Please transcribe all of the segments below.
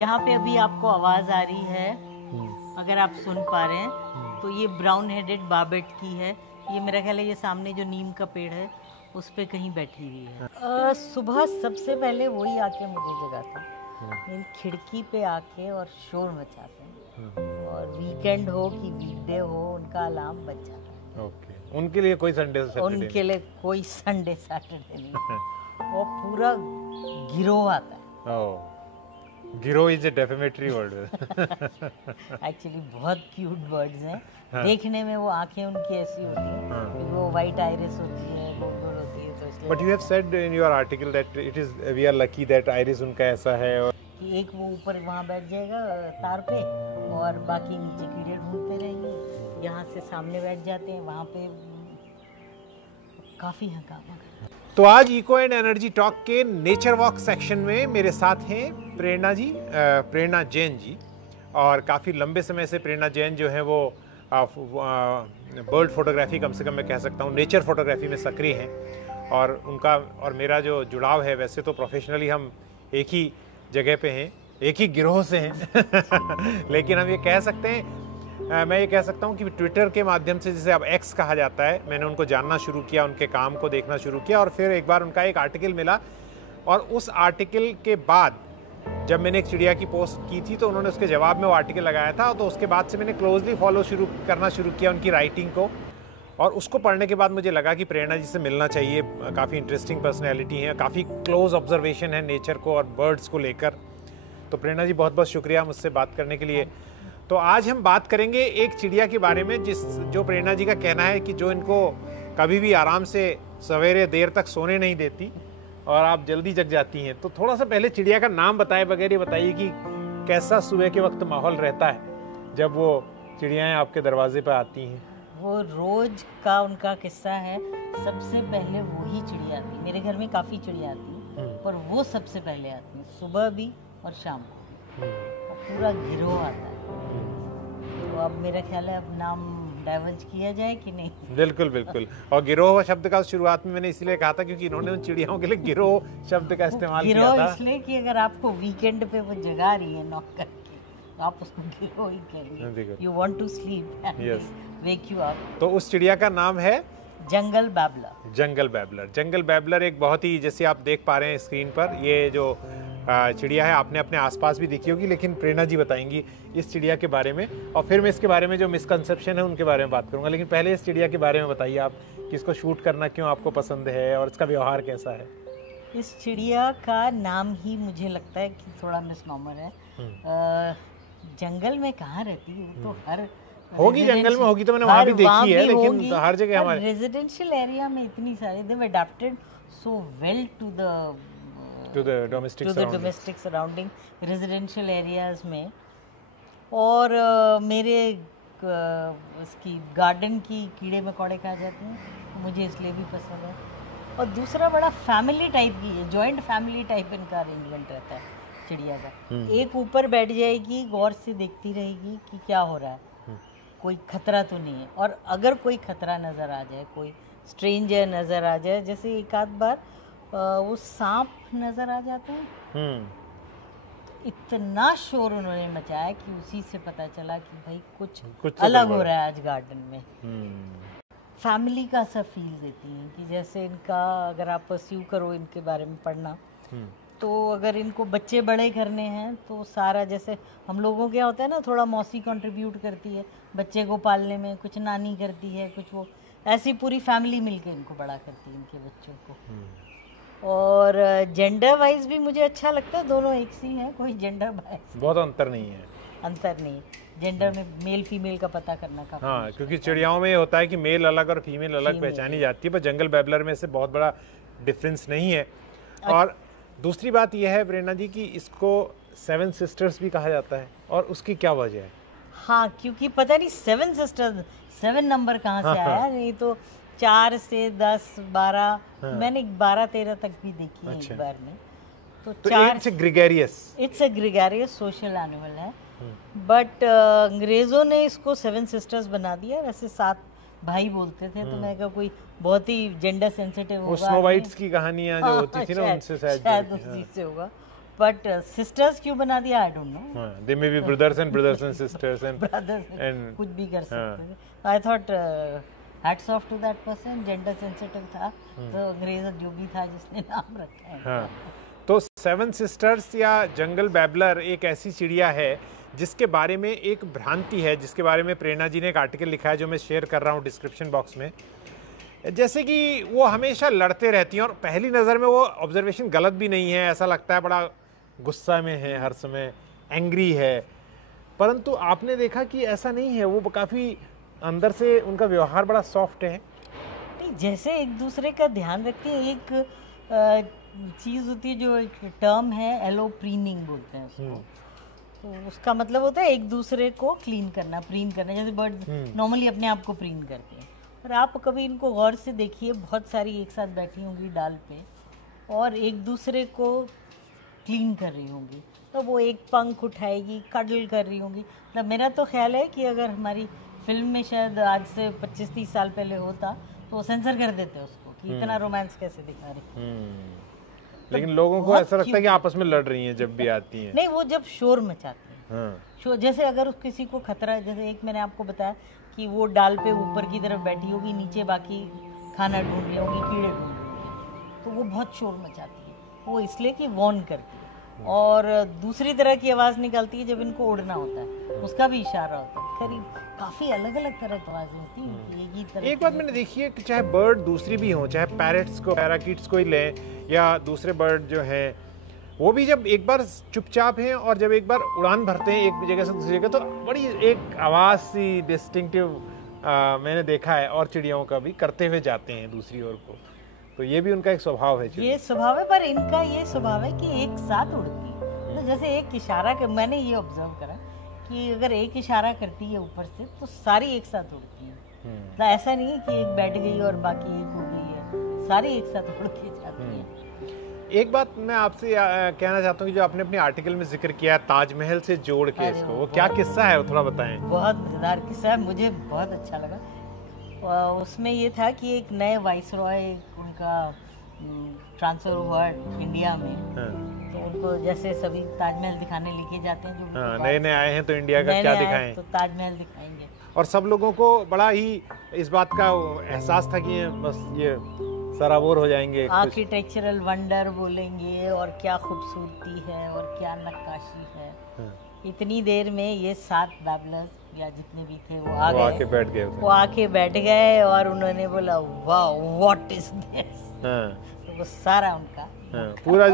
यहाँ पे अभी आपको आवाज आ रही है, अगर आप सुन पा रहे हैं तो ये ब्राउन हेडेड बाबेट की है। ये मेरा ख्याल है ये सामने जो नीम का पेड़ है उस पे कहीं बैठी हुई है। सुबह सबसे पहले वही आके मुझे जगाते हैं, मेरी खिड़की पे आके और शोर मचाते हैं। और वीकेंड हो कि वीकडे हो उनका अलार्म बज जाता है। ओके, उनके लिए कोई संडे सैटरडे? उनके लिए कोई संडे सैटरडे नहीं। और पूरा गिरोह आता है। गिरोह इज अ डेफिमेटरी वर्ड। एक्चुअली बहुत क्यूट बर्ड्स हैं। देखने में वो आंखें उनकी ऐसी होती हैं, वो वाइट आइरिस होती है, गोल्डन होती है, तो इसलिए। But you have said in your article that it is we are lucky that iris उनका ऐसा है। और कि एक वो ऊपर वहाँ बैठ जाएगा तार पे और बाकी नीचे कीड़े ढूंढते रहेंगे। यहाँ से सामने बैठ जाते हैं, वहाँ पे काफी हंगामा। तो आज इको एंड एनर्जी टॉक के नेचर वॉक सेक्शन में मेरे साथ हैं प्रेरणा जी, प्रेरणा जैन जी। और काफ़ी लंबे समय से प्रेरणा जैन जो है वो बर्ड फोटोग्राफी, कम से कम मैं कह सकता हूँ नेचर फोटोग्राफी में सक्रिय हैं। और उनका और मेरा जो जुड़ाव है, वैसे तो प्रोफेशनली हम एक ही जगह पे हैं, एक ही गिरोह से हैं लेकिन हम ये कह सकते हैं, मैं ये कह सकता हूँ कि ट्विटर के माध्यम से, जिसे अब एक्स कहा जाता है, मैंने उनको जानना शुरू किया, उनके काम को देखना शुरू किया। और फिर एक बार उनका एक आर्टिकल मिला, और उस आर्टिकल के बाद जब मैंने एक चिड़िया की पोस्ट की थी तो उन्होंने उसके जवाब में वो आर्टिकल लगाया था। तो उसके बाद से मैंने क्लोजली फॉलो करना शुरू किया उनकी राइटिंग को। और उसको पढ़ने के बाद मुझे लगा कि प्रेरणा जी से मिलना चाहिए। काफ़ी इंटरेस्टिंग पर्सनैलिटी है, काफ़ी क्लोज ऑब्जर्वेशन है नेचर को और बर्ड्स को लेकर। तो प्रेरणा जी बहुत बहुत शुक्रिया मुझसे बात करने के लिए। तो आज हम बात करेंगे एक चिड़िया के बारे में जो प्रेरणा जी का कहना है कि जो इनको कभी भी आराम से सवेरे देर तक सोने नहीं देती और आप जल्दी जग जाती हैं। तो थोड़ा सा पहले चिड़िया का नाम बताए बगैर ये बताइए कि कैसा सुबह के वक्त माहौल रहता है जब वो चिड़ियाएँ आपके दरवाजे पर आती हैं? वो रोज का उनका किस्सा है। सबसे पहले वही चिड़िया आती, मेरे घर में काफ़ी चिड़िया आती पर वो सबसे पहले आती है, सुबह भी और शाम को। और पूरा गिरोह आता है। तो अब मेरा ख्याल है अब नाम डाइवर्ज किया जाए कि नहीं? बिल्कुल बिल्कुल। और गिरोह शब्द का शुरुआत में मैंने इसलिए कहा था क्योंकि इन्होंने उन चिड़ियाओं के लिए गिरोह शब्द का इस्तेमाल किया था। गिरोह इसलिए कि अगर आपको वीकेंड पे वो जगा रही है नॉक करके तो आप उसको गिरोह ही कहेंगे। You want to sleep and wake you up. तो उस चिड़िया का नाम है jungle babbler. Jungle babbler. Jungle babbler एक बहुत ही, जैसे आप देख पा रहे हैं स्क्रीन पर, ये जो चिड़िया है आपने अपने आसपास भी देखी होगी, लेकिन प्रेरणा जी बताएंगी इस चिड़िया के बारे में। और फिर मैं इसके बारे में जो मिसकंसेप्शन है उनके बारे में बात करूंगा। लेकिन पहले इस चिड़िया के बारे में बताइए आप कि इसको शूट करना क्यों आपको पसंद है और इसका व्यवहार कैसा है? इस चिड़िया का नाम ही मुझे लगता है कि थोड़ा मिसनॉमर है। जंगल में कहाँ रहती है वो, तो हर होगी जंगल में होगी, तो मैंने वहाँ भी देखी है, लेकिन हर जगह हमारे रेजिडेंशियल एरिया में इतनी सारी they were adapted so well to the domestic surrounding residential areas में। और मेरे उसकी गार्डन की कीड़े मकोड़े खा जाते हैं, मुझे इसलिए भी पसंद है। और दूसरा बड़ा फैमिली टाइप की है, जॉइंट फैमिली टाइप इनका अरेंजमेंट रहता है चिड़िया का। एक ऊपर बैठ जाएगी, गौर से देखती रहेगी कि क्या हो रहा है, कोई खतरा तो नहीं है। और अगर कोई खतरा नज़र आ जाए, कोई स्ट्रेंजर नज़र आ जाए, जैसे एक आध बार वो सांप नज़र आ जाते हैं, इतना शोर उन्होंने मचाया कि उसी से पता चला कि भाई कुछ अलग हो रहा है आज गार्डन में। फैमिली का सा फील देती हैं कि जैसे इनका, अगर आप परस्यू करो इनके बारे में पढ़ना, तो अगर इनको बच्चे बड़े करने हैं तो सारा, जैसे हम लोगों क्या होता है ना, थोड़ा मौसी कंट्रीब्यूट करती है बच्चे को पालने में, कुछ नानी करती है, कुछ वो, ऐसी पूरी फैमिली मिलके इनको बड़ा करती है, इनके बच्चों को। और जेंडर वाइज भी मुझे अच्छा लगता है, दोनों एक सी हैं, कोई जेंडर वाइज बहुत अंतर नहीं है। अंतर नहीं, जेंडर में मेल फीमेल का पता करना का। हाँ, क्योंकि चिड़ियाओं में होता है कि मेल अलग और फीमेल अलग पहचानी जाती है, पर जंगल बैबलर में से बहुत बड़ा डिफरेंस नहीं है। और दूसरी बात यह है प्रेरणा जी कि इसको 7 सिस्टर्स भी कहा जाता है, और उसकी क्या वजह है? हाँ, क्योंकि पता नहीं 7 सिस्टर्स, 7 नंबर कहाँ से आया। नहीं तो 4 से 10 12, मैंने 12-13 तक भी देखी है एक बार में। तो 4 it's a gregarious social animal है। बट अंग्रेजों ने इसको 7 सिस्टर्स बना दिया। वैसे 7 भाई बोलते थे, तो मैं कहा कोई बहुत ही जेंडर सेंसिटिव होगा, स्नो वाइट्स की कहानियां जो होती थी ना, उनसे शायद उसी से होगा। बट सिस्टर्स क्यों बना दिया I don't know, they may be brothers and sisters and कुछ भी कर सकते थे। I thought hats off to that person, gender sensitive था तो अंग्रेज जो भी था जिसने नाम रखा है। हाँ, तो सेवन सिस्टर्स या जंगल बैबलर एक ऐसी चिड़िया है जिसके बारे में एक भ्रांति है, जिसके बारे में प्रेरणा जी ने एक आर्टिकल लिखा है जो मैं शेयर कर रहा हूँ डिस्क्रिप्शन बॉक्स में। जैसे कि वो हमेशा लड़ते रहती हैं और पहली नज़र में वो ऑब्जर्वेशन गलत भी नहीं है, ऐसा लगता है बड़ा गुस्सा में है, हर समय एंग्री है, परंतु आपने देखा कि ऐसा नहीं है, वो काफ़ी अंदर से उनका व्यवहार बड़ा सॉफ्ट है। नहीं, जैसे एक दूसरे का ध्यान रखते हैं, एक चीज़ होती है जो एक टर्म है एलोप्रीनिंग बोलते हैं उसको, तो उसका मतलब होता है एक दूसरे को क्लीन करना, प्रीन करना, जैसे बर्ड्स नॉर्मली अपने आप को प्रीन करते हैं। और आप कभी इनको गौर से देखिए, बहुत सारी एक साथ बैठी होंगी डाल पे और एक दूसरे को क्लीन कर रही होंगी, तो वो एक पंख उठाएगी, कडल कर रही होंगी। मतलब मेरा तो ख्याल है कि अगर हमारी फिल्म में शायद आज से 25-30 साल पहले होता तो वो सेंसर कर देते उसको कि इतना रोमांस कैसे दिखा रही। लेकिन लोगों को ऐसा लगता है कि आपस में लड़ रही हैं जब भी आती हैं। नहीं, वो जब शोर मचाती हैं, शोर, जैसे अगर किसी को खतरा है, जैसे एक मैंने आपको बताया कि वो डाल पे ऊपर की तरफ बैठी होगी, नीचे बाकी खाना ढूंढ रही होंगी, कीड़े ढूंढ रही होंगी, तो वो बहुत शोर मचाती है, वो इसलिए कि वॉर्न करती है। और दूसरी तरह की आवाज़ निकालती है जब इनको उड़ना होता है, उसका भी इशारा होता है। करीब काफ़ी अलग अलग तरह की आवाज़ें होती हैं। एक बात मैंने देखी है कि चाहे बर्ड दूसरी भी हो, चाहे पैरेट्स को, पैराकीट्स को ही लें या दूसरे बर्ड जो हैं, वो भी जब एक बार चुपचाप हैं और जब एक बार उड़ान भरते हैं एक जगह से दूसरी जगह, तो बड़ी एक आवाज़ सी डिस्टिंक्टिव मैंने देखा है, और चिड़ियाओं का भी करते हुए जाते हैं दूसरी ओर को, तो ये भी उनका एक स्वभाव है। ये स्वभाव है, पर इनका ये स्वभाव है कि एक साथ उड़ती है। तो जैसे एक इशारा कर, मैंने ये ऑब्जर्व करा कि अगर एक इशारा करती है ऊपर से तो सारी एक साथ उड़ती है। तो ऐसा नहीं है कि एक बैठ गई और बाकी एक उड़ गई है, सारी एक साथ उड़ के जाती है। एक बात मैं आपसे कहना चाहता हूँ कि जो आपने अपने आर्टिकल में जिक्र किया है ताजमहल से जोड़ के इसको, वो क्या किस्सा है, वो थोड़ा बताएं। बहुत मज़ेदार किस्सा है, मुझे बहुत अच्छा लगा। उसमें ये था कि एक नए वाइसरॉय उनका ट्रांसफर हुआ इंडिया में, तो उनको जैसे सभी ताजमहल दिखाने लेके जाते हैं, जो नए नए आए हैं तो इंडिया का क्या दिखाएं, तो ताजमहल दिखाएंगे। और सब लोगों को बड़ा ही इस बात का एहसास था कि बस ये सराबोर हो जाएंगे, आर्किटेक्चरल वंडर बोलेंगे और क्या खूबसूरती है और क्या नक्काशी है। इतनी देर में ये 7 बैबलर्स या जितने भी थे वो आके बैठ गए, वो आके बैठ गए और उन्होंने बोला वाह व्हाट इज दिस। तो वो सारा उनका पूरा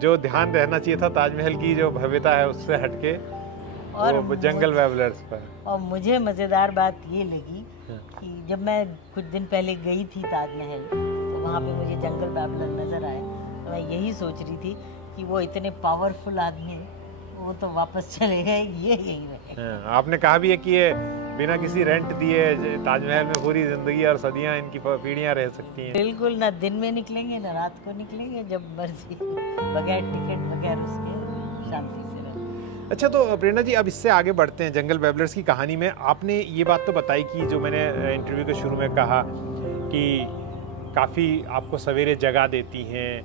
जो ध्यान रहना चाहिए था ताजमहल की जो भव्यता है उससे हटके और वो जंगल बैबलर्स पर। और मुझे मज़ेदार बात ये लगी कि जब मैं कुछ दिन पहले गई थी ताजमहल, तो वहाँ पे मुझे जंगल बैबलर नज़र आए, तो मैं यही सोच रही थी कि वो इतने पावरफुल आदमी वो तो वापस चले गए, ये यही रहे। आपने कहा भी है कि ये बिना किसी रेंट दिए ताजमहल में पूरी जिंदगी और सदियां इनकी पीढ़ियां रह सकती हैं। बिल्कुल, ना दिन में निकलेंगे ना रात को निकलेंगे, जब मर्जी, बगैर टिकट बगैर उसके शांति से रहे। अच्छा, तो प्रेरणा जी अब इससे आगे बढ़ते हैं जंगल बैबलर्स की कहानी में। आपने ये बात तो बताई कि जो मैंने इंटरव्यू के शुरू में कहा कि काफ़ी आपको सवेरे जगा देती हैं,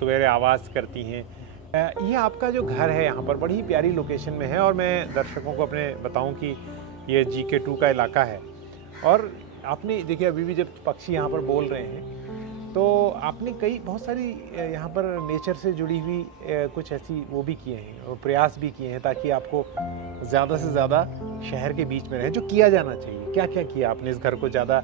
सवेरे आवाज़ करती हैं। ये आपका जो घर है यहाँ पर बड़ी ही प्यारी लोकेशन में है, और मैं दर्शकों को अपने बताऊं कि ये GK2 का इलाका है। और आपने देखिए अभी भी जब पक्षी यहाँ पर बोल रहे हैं, तो आपने बहुत सारी यहाँ पर नेचर से जुड़ी हुई कुछ ऐसी वो भी किए हैं और प्रयास भी किए हैं ताकि आपको ज़्यादा से ज़्यादा शहर के बीच में रहे, जो किया जाना चाहिए। क्या क्या किया आपने इस घर को ज़्यादा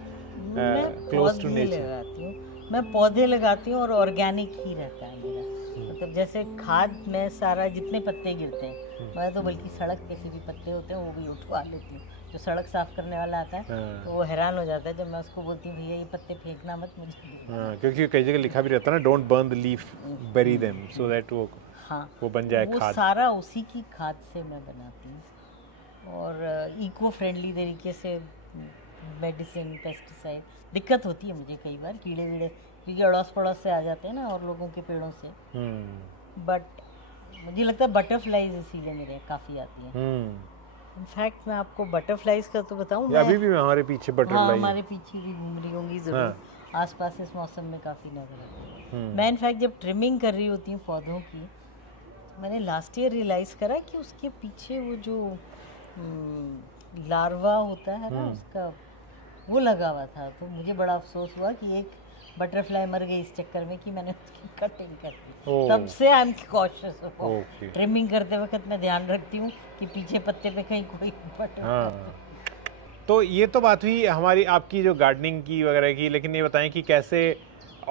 क्लोज टू नेचर? मैं पौधे लगाती हूँ और ऑर्गेनिक ही रहता है मेरा। मतलब जैसे खाद में सारा जितने पत्ते गिरते हैं, मैं तो बल्कि सड़क के भी पत्ते होते हैं वो भी उठवा लेती हूँ। जो सड़क साफ करने वाला आता है तो वो हैरान हो जाता है जब मैं उसको बोलती हूँ भैया ये पत्ते फेंकना मत मुझे। क्योंकि कई जगह लिखा भी रहता है ना, डोंट बर्न द लीफ, बरी देम, सो दैट वो बन जाए खाद। वो सारा उसी की खाद से मैं बनाती हूँ और इको फ्रेंडली तरीके से। मेडिसिन, पेस्टिसाइड, दिक्कत होती है मुझे कई बार, कीड़े वीड़े क्योंकि अड़ोस पड़ोस से आ जाते हैं ना और लोगों के पेड़ों से। बट मुझे लगता है बटरफ्लाइज इसीलिए मेरे काफ़ी आती हैं। इनफैक्ट मैं आपको बटरफ्लाइज का तो बताऊं, अभी भी हमारे पीछे बटरफ्लाई, हमारे पीछे भी घूम रही होंगी जरूर। आसपास इस मौसम में काफ़ी नजर आते हैं। मैं इनफैक्ट जब ट्रिमिंग कर रही होती हूँ पौधों की, मैंने लास्ट ईयर रियलाइज़ करा कि उसके पीछे वो जो लार्वा होता है ना उसका, वो लगा हुआ था। तो मुझे बड़ा अफसोस हुआ कि एक बटरफ्लाई मर गई इस चक्कर में कि मैंने उसकी कटिंग कर दी। तब से आई एम कॉशियस। ट्रिमिंग करते वक्त मैं ध्यान रखती हूँ कि पीछे पत्ते पे कहीं कोई बटरफ्लाई। तो ये तो बात हुई हमारी आपकी जो गार्डनिंग की वगैरह की, लेकिन ये बताएं कि कैसे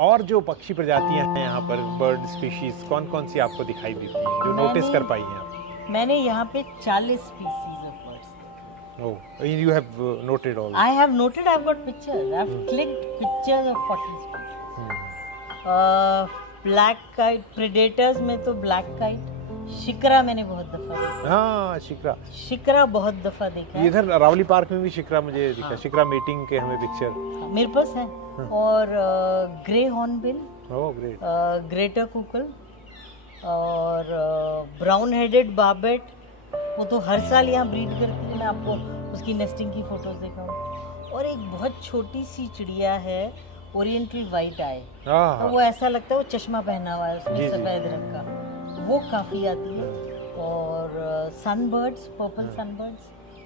और जो पक्षी प्रजातियां हैं यहाँ पर, बर्ड स्पीशीज कौन कौन सी आपको दिखाई देती हैं जो नोटिस कर पाई हैं आप? मैंने यहाँ पे 40 स्पीशीज ऑफ बर्ड्स देखे। Oh, you have noted all. I have noted. I've got pictures. I've clicked pictures of 40 species. Black kite, predators में तो ब्लैक काइट, शिकरा मैंने बहुत दफा देखा। हाँ, शिकरा बहुत दफा देखा है। इधर रावली पार्क में भी शिकरा मुझे दिखा। शिकरा मीटिंग के हमें पिक्चर मेरे पास है। और grey hornbill, great, greater coucal और ब्राउन हेडेड बार्बेट, वो तो हर साल यहाँ ब्रीड करती है। मैं आपको उसकी नेस्टिंग की फोटोज दिखाऊं। और एक बहुत छोटी सी चिड़िया है, ओरिएंटल वाइट आई, तो वो ऐसा लगता है वो चश्मा पहना हुआ है उसमें सफेद रंग का, वो काफी आती है। और सनबर्ड्स, पर्पल सनबर्ड्स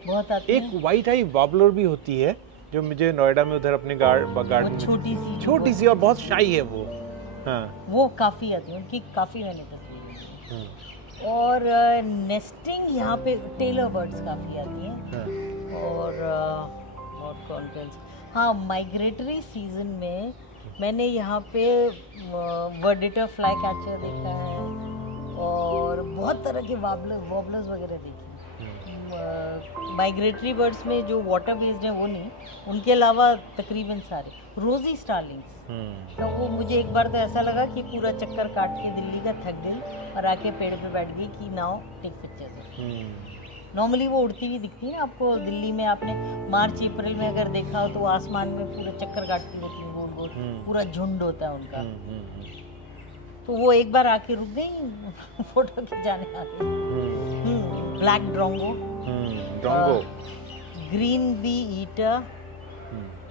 बहुत आती है। एक वाइट आई वार्बलर भी होती है जो मुझे नोएडा में उधर अपने गार्डन, छोटी सी और बहुत शाई है वो। हाँ, वो काफी आती है, उनकी काफी मैंने तस्वीरें। और नेस्टिंग यहाँ पे टेलर बर्ड्स काफी आती हैं। और कौन हाँ, माइग्रेटरी सीजन में मैंने यहाँ पे वर्डिटर फ्लाई कैचर देखा है और बहुत तरह के वॉबलर्स वगैरह देखे। माइग्रेटरी बर्ड्स में जो वाटर बेस्ड है वो नहीं, उनके अलावा तकरीबन सारे रोजी स्टारलिंग्स। तो वो मुझे एक बार तो ऐसा लगा कि पूरा चक्कर काट के दिल्ली का थक गई और आके पेड़ पे बैठ गई कि नाउ टेक पिक्चर्स। नॉर्मली वो उड़ती हुई दिखती है ना आपको दिल्ली में, आपने मार्च अप्रैल में अगर देखा हो तो आसमान में पूरा चक्कर काटती होती है गोल गोल, पूरा झुंड होता है उनका। तो वो एक बार आके रुक गई फोटो खिंचाने आ गई। Black drongo, green bee eater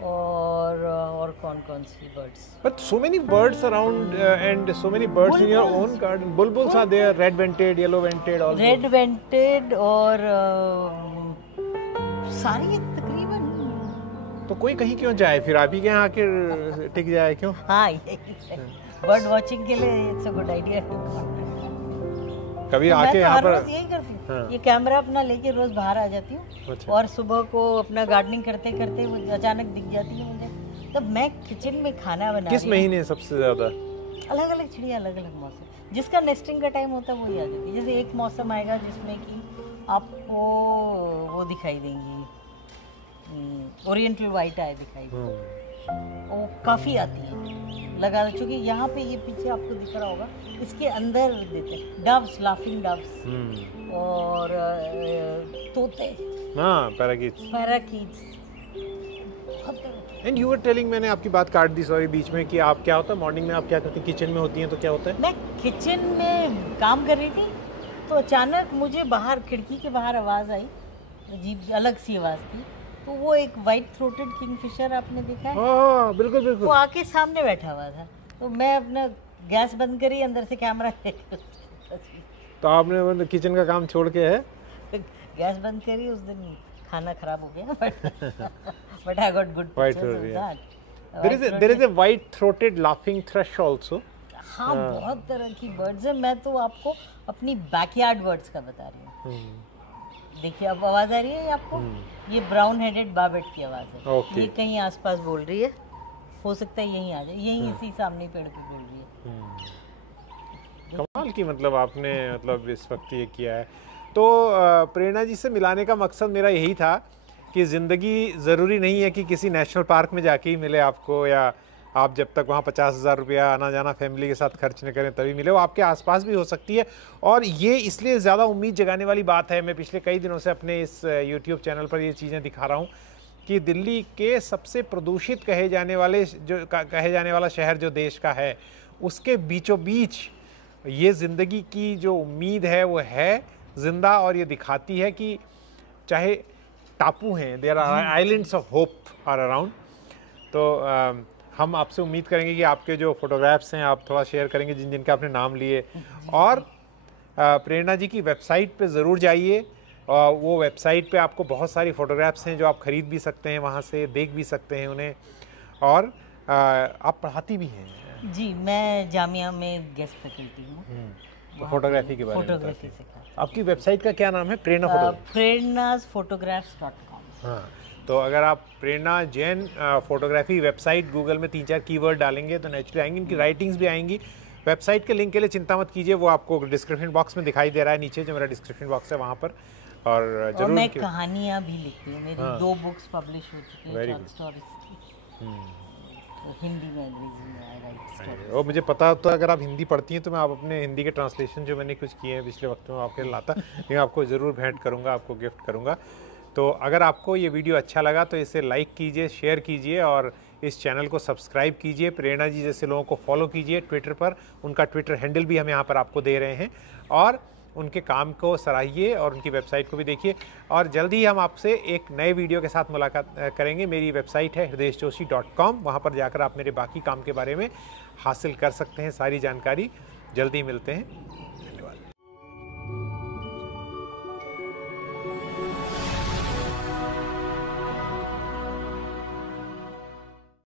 और कौन सी birds? But so many birds around and so many birds in your own garden. Bulbuls are there, red vented, yellow vented, all. Red vented और सारी तकरीबन। तो कोई कहीं क्यों जाए फिर, आप ही के यहाँ आके टिक जाए क्यों? हाँ, बर्ड वॉचिंग के लिए इट्स अ गुड आइडिया। कभी आके यहाँ पर यही करती हूँ। हाँ। ये कैमरा अपना लेके रोज बाहर आ जाती हूँ। अच्छा। और सुबह को अपना गार्डनिंग करते करते वो अचानक दिख जाती है मुझे। तब मैं किचन में खाना बना, किस महीने सबसे ज्यादा? अलग अलग चिड़िया, अलग अलग मौसम, जिसका नेस्टिंग का टाइम होता है वही आ जाती है। जैसे एक मौसम आएगा जिसमें कि आपको वो दिखाई देंगी, ओरिएंटल वाइट आई दिखाई देगी, वो काफ़ी आती है लगा। चूँकि यहाँ पे ये पीछे आपको दिख रहा होगा, इसके अंदर देते हैं डव्स, लाफिंग डव्स और तोते, पैराकीट्स। एंड यू वर टेलिंग, मैंने आपकी बात काट दी सॉरी बीच में, कि आप क्या होता है मॉर्निंग में आप क्या करती हैं, किचन में होती हैं तो क्या होता है? मैं किचन में काम कर रही थी तो अचानक मुझे बाहर खिड़की के बाहर आवाज़ आई, अजीब अलग सी आवाज़ थी। तो वो एक वाइट थ्रोटेड किंगफिशर आपने देखा है? हाँ, बिल्कुल बिल्कुल। वो आके सामने बैठा हुआ था। तो मैं अपना गैस बंद करी, अंदर से कैमरा लेकर। तो आपने किचन का काम छोड़ के है गैस बंद करी। उस दिन खाना खराब हो गया but I got good pictures of that. There is a white throated laughing thrush also. हाँ, बहुत तरह की बर्ड्स हैं। मैं तो आपको अपनी बैकयार्ड बर्ड्स का बता रही हूँ। देखिए, अब आवाज आ रही है आपको? ये ब्राउन हेडेड बार्बेट की आवाज है। ये कहीं आसपास बोल रही है, हो सकता है यहीं आ जाए, यहीं इसी सामने पेड़ पे बोल रही है। कमाल की, मतलब आपने मतलब इस वक्त ये किया है। तो प्रेरणा जी से मिलाने का मकसद मेरा यही था कि ज़िंदगी ज़रूरी नहीं है कि किसी नेशनल पार्क में जाके ही मिले आपको, या आप जब तक वहाँ 50,000 रुपया आना जाना फैमिली के साथ खर्च न करें तभी मिले, वो आपके आसपास भी हो सकती है। और ये इसलिए ज़्यादा उम्मीद जगाने वाली बात है, मैं पिछले कई दिनों से अपने इस यूट्यूब चैनल पर ये चीज़ें दिखा रहा हूँ कि दिल्ली के सबसे प्रदूषित कहे जाने वाला शहर जो देश का है, उसके बीचों बीच ये ज़िंदगी की जो उम्मीद है वो है जिंदा। और ये दिखाती है कि चाहे टापू हैं, there are islands of hope are around. तो हम आपसे उम्मीद करेंगे कि आपके जो फोटोग्राफ्स हैं आप थोड़ा शेयर करेंगे, जिन जिनके आपने नाम लिए। और प्रेरणा जी की वेबसाइट पे ज़रूर जाइए, वो वेबसाइट पे आपको बहुत सारी फ़ोटोग्राफ्स हैं जो आप ख़रीद भी सकते हैं, वहाँ से देख भी सकते हैं उन्हें। और आप पढ़ाती भी हैं? जी, मैं जामिया में गेस्ट फैकल्टी हूँ। तो फोटोग्राफी के बारे में फोटोग्राफी सिखाती। आपकी वेबसाइट का क्या नाम है? प्रेरणाsphotographs.com। हाँ, तो अगर आप प्रेरणा जैन फोटोग्राफी वेबसाइट गूगल में 3-4 कीवर्ड डालेंगे तो नेचुरली आएंगी, इनकी राइटिंग्स भी आएंगी। वेबसाइट के लिंक के लिए चिंता मत कीजिए, वो आपको डिस्क्रिप्शन बॉक्स में दिखाई दे रहा है नीचे, जो मेरा डिस्क्रिप्शन बॉक्स है वहाँ पर। और जरूर मैं कहानियाँ भी लिखती हूँ, मेरी 2 बुक्स पब्लिश हो चुकी हैं शॉर्ट स्टोरीज की, हिंदी में, अंग्रेजी में आई राइट स्टोरीज। और मुझे पता होता अगर आप हिंदी पढ़ती हैं तो मैं आप अपने हिंदी के ट्रांसलेशन जो मैंने कुछ किए हैं पिछले वक्त में आपके लिए लाता, लेकिन आपको ज़रूर भेंट करूँगा, आपको गिफ्ट करूँगा। तो अगर आपको ये वीडियो अच्छा लगा तो इसे लाइक कीजिए, शेयर कीजिए और इस चैनल को सब्सक्राइब कीजिए। प्रेरणा जी जैसे लोगों को फॉलो कीजिए ट्विटर पर, उनका ट्विटर हैंडल भी हम यहाँ पर आपको दे रहे हैं, और उनके काम को सराहिए और उनकी वेबसाइट को भी देखिए। और जल्दी ही हम आपसे एक नए वीडियो के साथ मुलाकात करेंगे। मेरी वेबसाइट है hrideshjoshi.com, वहाँ पर जाकर आप मेरे बाकी काम के बारे में हासिल कर सकते हैं सारी जानकारी। जल्दी मिलते हैं।